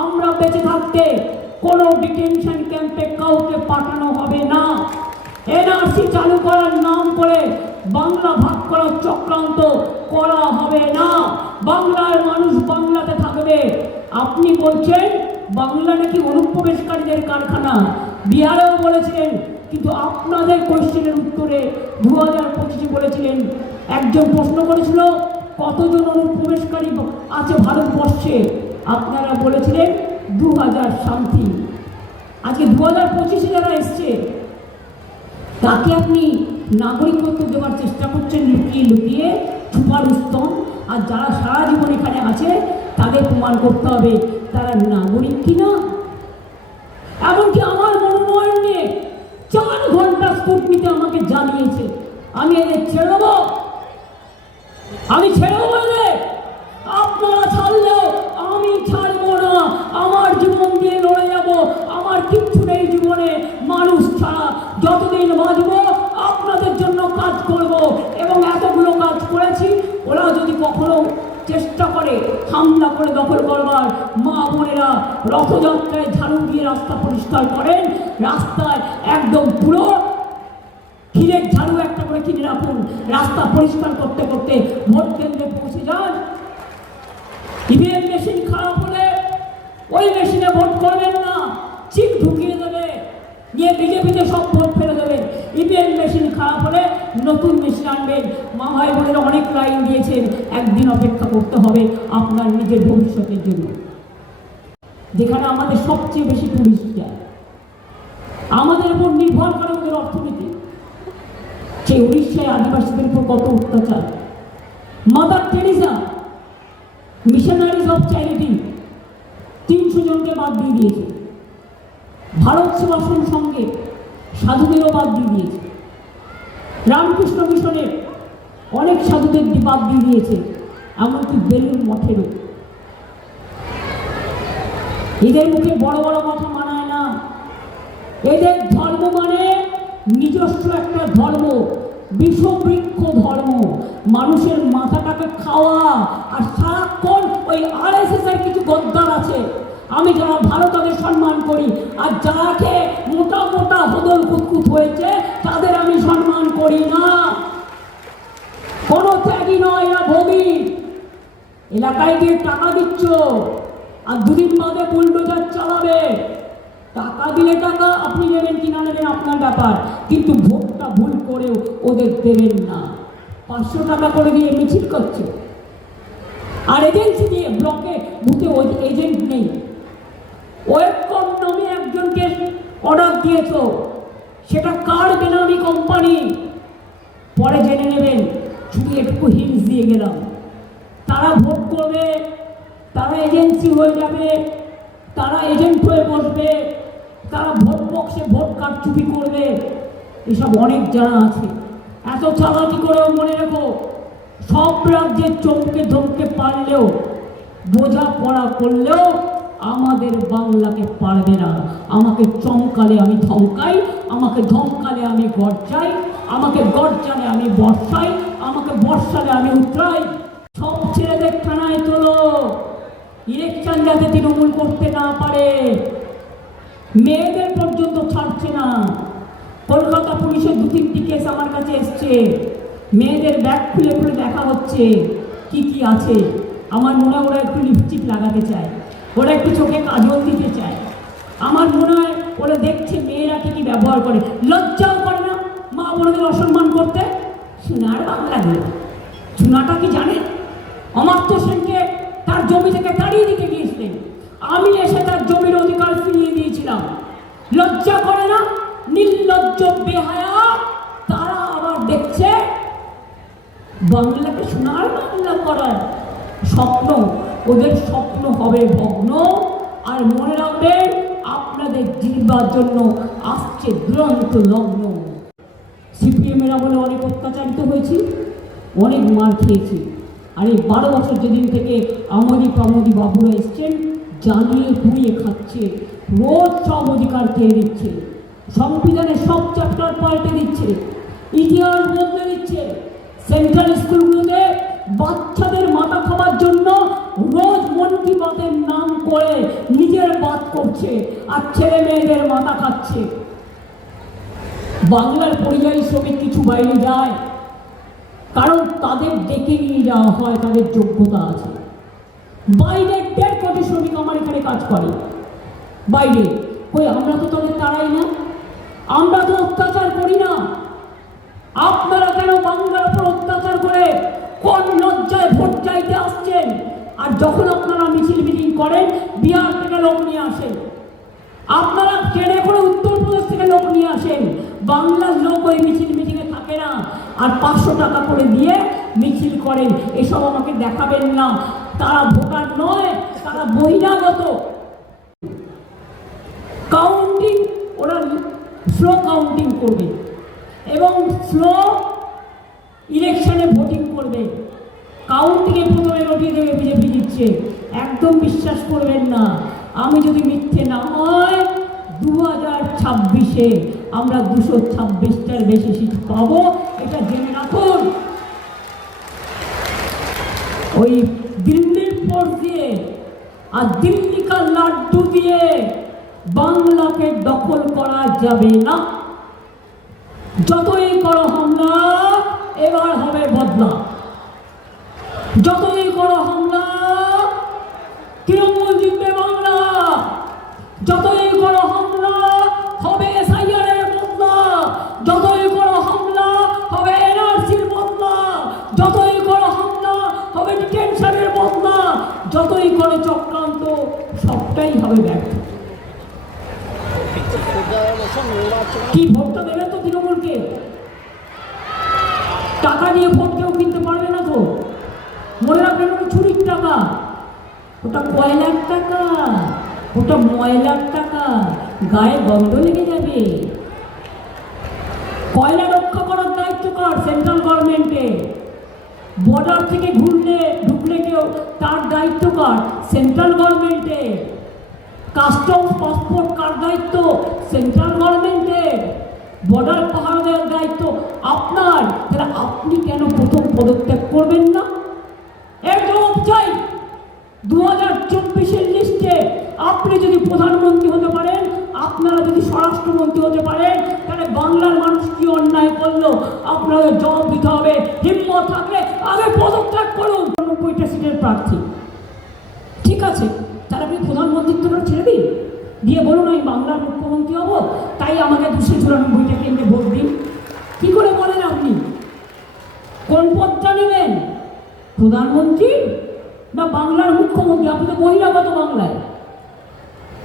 আমরা বেঁচে থাকতে কোনো ডিটেনশন ক্যাম্পে কাউকে পাঠানো হবে না। এনআরসি চালু করার নাম করে বাংলা ভাগ করার চক্রান্ত করা হবে না। বাংলার মানুষ বাংলাতে থাকবে। আপনি বলছেন বাংলা নাকি অনুপ্রবেশকারীদের কারখানা, বিহারেও বলেছিলেন, কিন্তু আপনাদের কোয়েশ্চেনের উত্তরে 2025 বলেছিলেন, একজন প্রশ্ন করেছিল কতজন অনুপ্রবেশকারী আছে ভারতবর্ষে, আপনারা বলেছিলেন 2000 সামথিং। আজকে 2025 যারা এসছে তাকে আপনি নাগরিকত্ব দেওয়ার চেষ্টা করছেন লুকিয়ে লুকিয়ে, ছুপার উত্তম। আর যারা সারা জীবন এখানে আছে তাদের প্রমাণ করতে হবে তারা নাগরিক কিনা। এমনকি আমার মনোনয়ন নিয়ে 4 ঘন্টা স্কুটনিতে আমাকে জানিয়েছে, আমি এদের ছেড়ে দেবো, আমি ছেড়ে দেবো এদের। আপনারা ছাড়লেও আমি ছাড়বো না, আমার জীবন দিয়ে লড়ে যাব। আমার কিচ্ছু নেই জীবনে মানুষ ছাড়া। যতদিন বাঁচবো আপনাদের জন্য কাজ করব, এবং এতগুলো কাজ করেছি। ওরা যদি কখনো চেষ্টা করে হামলা করে দখল করবার, মা বোনেরা রথযাত্রায় ঝাড়ু দিয়ে রাস্তা পরিষ্কার করেন, রাস্তায় একদম পুরো ক্ষীরের ঝাড়ু একটা করে কিনে রাখুন, রাস্তা পরিষ্কার করতে করতে ভোট কেন্দ্রে পৌঁছে যান। ইভিএম মেশিন খারাপ হলে ওই মেশিনে ভোট করবেন না, চিপ ঢুকিয়ে দেবে, নিয়ে বিজেপিতে সব ভোট ফেলে দেবে। ইভিএম মেশিন খারাপ হলে নতুন মেশিন আনবেন। মা ভাই বোনেরা অনেক লাইন দিয়েছেন, একদিন অপেক্ষা করতে হবে আপনার নিজের ভবিষ্যতের জন্য। যেখানে আমাদের সবচেয়ে বেশি টুরিস্ট যায়, আমাদের উপর নির্ভর করে ওদের অর্থনীতি। সেই উড়িষ্যায় আদিবাসীদের উপর কত অত্যাচার। Mother Teresa missionaries of charity 300 জনকে বাদ দিয়ে দিয়েছে। ভারত সেবাশ্রম সঙ্গে সাধুদেরও বাদ দিয়ে দিয়েছে। রামকৃষ্ণ মিশনের অনেক সাধুদের বাদ দিয়ে দিয়েছে, এমনকি বেলুর মঠেরও। এদের মুখে বড় বড় কথা মানায় না। এদের ধর্ম মানে নিজস্ব একটা ধর্ম, বিষবৃক্ষ ধর্ম, মানুষের মাথাটাকে খাওয়া। আর সারাক্ষণ ওই RSS এর কিছু গদ্দার আছে, আমি যারা ভালো তাদের সম্মান করি, আর যাকে মোটা মোটা হদল কুতকুত হয়েছে তাদের আমি সম্মান করি না। কোনো ত্যাগী নয়, এরা ভোগী। এলাকায় দিয়ে টাকা দিচ্ছ, আর 2 দিন বাদে বুলডোজার চালাবে। টাকা দিলে টাকা, আপনি নেবেন কিনা নেবেন আপনার ব্যাপার, কিন্তু ভোটটা ভুল করেও ওদের দেবেন না। 500 টাকা করে দিয়ে মিছিল করছে, আর এজেন্সি দিয়ে ব্লকে বুথে এজেন্ট নেই। ওয়েবকম নামে একজনকে অর্ডার দিয়েছ, সেটা কার বেনামি কোম্পানি পরে জেনে নেবেন। শুধু একটু হিন্টস দিয়ে গেলাম, তারা ভোট করবে, তারা এজেন্সি হয়ে যাবে, তারা এজেন্ট হয়ে বসবে, তারা ভোট বক্সে ভোট কারচুপি করবে। এসব অনেক জানা আছে। এত চালাকি করেও মনে রেখো, সব রাজ্যের চমকে ধমকে পারলেও, বোঝা পড়া করলেও আমাদের বাংলাকে পারবে না। আমাকে চমকালে আমি ধমকাই, আমাকে ধমকালে আমি গর্জাই, আমাকে গর্জালে আমি বর্ষাই, আমাকে বর্ষালে আমি উতরাই। সব ছেলেদের থানায় তোলো, ইলেকশন যাতে তৃণমূল করতে না পারে। মেয়েদের পর্যন্ত ছাড়ছে না। কলকাতা পুলিশের 2-3টি কেস আমার কাছে এসছে, মেয়েদের ব্যাগ খুলে খুলে দেখা হচ্ছে কি কি আছে। আমার মনে হয় ওরা একটু লিপস্টিক লাগাতে চায়, ওরা একটু চোখে কাজল দিতে চায়। আমার মনে হয় ওরা দেখছে মেয়েরা কি কি ব্যবহার করে, লজ্জাও করে না মা বোনদের অসম্মান করতে। সোনার বাংলা দিয়ে সোনাটা কি জানেন? অমাত্য সেনকে তার জমি থেকে তাড়িয়ে দিতে গিয়েছিলেন, আমি এসে তার জমির অধিকার ফিরিয়ে দিয়েছিলাম। লজ্জা করে না? নির্লজ্জ বেহায়া। তারা আবার দেখছে বাংলাকে সোনার বাংলা করার স্বপ্ন, ওদের স্বপ্ন হবে ভগ্ন। আর মনে রাখবেন, আপনাদের জিতবার জন্য আসছে দুরন্ত লগ্ন। সিপিএমেরা বলে অনেক অত্যাচারিত হয়েছি, অনেক মার খেয়েছি। আর এই 12 বছর যেদিন থেকে আমদি পামদি বাবুরা এসছেন, জ্বালিয়ে পুড়িয়ে খাচ্ছে, রোজ সব অধিকার খেয়ে দিচ্ছে, সংবিধানের সব চ্যাপ্টার পাল্টে দিচ্ছে, ইতিহাস বদলে দিচ্ছে। সেন্ট্রাল স্কুলগুলোতে বাচ্চাদের মাথা খাওয়ার জন্য রোজ মন কি বাতের নাম করে নিজের বাত করছে আর ছেলে মেয়েদের মাথা খাচ্ছে। বাংলার পরিযায়ী শ্রমিক কিছু বাইরে যায়, কারণ তাদের ডেকে নিয়ে যাওয়া হয়, তাদের যোগ্যতা আছে। বাইরে 1.5 কোটি শ্রমিক আমার এখানে কাজ করে বাইরে। কই আমরা তো তাদের তাড়াই না, আমরা তো অত্যাচার করি না। আপনারা কেন বাংলার উপর অত্যাচার করে কোন লজ্জায় ভোট চাইতে আসছেন? আর যখন আপনারা মিছিল মিটিং করেন, বিহার থেকে লোক নিয়ে আসেন, আপনারা ট্রেনে করে উত্তরপ্রদেশ থেকে লোক নিয়ে আসেন, বাংলার লোক ওই মিছিল মিটিংয়ে থাকে না, আর 500 টাকা করে দিয়ে মিছিল করেন। এসব আমাকে দেখাবেন না, তারা ভোটার নয়, তারা বহিরাগত। কাউন্টিং ওরা স্লো কাউন্টিং করবে এবং স্লো ইলেকশনে ভোটিং করবে। কাউন্টিংয়ে প্রথমে রটিয়ে দেবে বিজেপি দিচ্ছে, একদম বিশ্বাস করবেন না। আমি যদি মিথ্যে না হয় 2026-এ আমরা 226টার বেশি সিট পাবো, এটা জেনে রাখুন। ওই দিল্লির পর দিয়ে আর দিল্লিকা লাড্ডু দিয়ে বাংলাকে দখল করা যাবে না। যতই করো হামলা, এবার হবে বদলা। যতই করো হামলা, তৃণমূল জিতবে বাংলা। যতই করো হামলা, হবে SIR এর বদলা। যতই করো হামলা, হবে NRC-র বদলা। যতই করো হামলা, হবে ডিটেনশনের বদলা। যতই করো চক্রান্ত, সবটাই হবে ব্যর্থ। কি ভোটটা দেবে তো তৃণমূলকে? টাকা দিয়ে ভোট কেউ কিনতে পারবে না তো। মনে রাখবেন, ওটা চুরির টাকা, ওটা কয়লার টাকা, ওটা ময়লার টাকা, গায়ে গন্ধ লেগে যাবে। কয়লা রক্ষা করার দায়িত্ব কর সেন্ট্রাল গভর্নমেন্টে। বর্ডার থেকে ঢুকলে কেউ, তার দায়িত্ব কর সেন্ট্রাল গভর্নমেন্টে। কাস্টমস পাসপোর্ট কার দায়িত্ব? সেন্ট্রাল গভর্নমেন্টের। বর্ডার পাহারা দেওয়ার দায়িত্ব আপনার। তাহলে আপনি কেন প্রথম পদত্যাগ করবেন না? এর জবাব চাই। 2024-এর লিস্টে আপনি যদি প্রধানমন্ত্রী হতে পারেন, আপনারা যদি স্বরাষ্ট্রমন্ত্রী হতে পারেন, তাহলে বাংলার মানুষ কি অন্যায় করলো আপনাদের জবাব দিতে হবে। হিম্মত থাকলে আগে পদত্যাগ করুন। 90টা সিটের প্রার্থী, ঠিক আছে, তাহলে আপনি প্রধানমন্ত্রিত্বটা ছেড়ে দিন, দিয়ে বলুন আমি বাংলার মুখ্যমন্ত্রী হব, তাই আমাকে 294টা কেন্দ্রে ভোট দিন। কি করে বলেন আপনি? কোন পদটা নেবেন? প্রধানমন্ত্রী না বাংলার মুখ্যমন্ত্রী? আপনি তো বহিরাগত বাংলায়।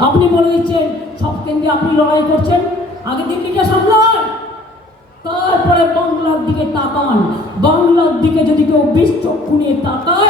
আপনি বলে দিচ্ছেন সব কেন্দ্রে আপনি লড়াই করছেন, আগে দিল্লিকে সামলান, তারপরে বাংলার দিকে তাকান। বাংলার দিকে যদি কেউ 20 চক্ষু নিয়ে তাকায়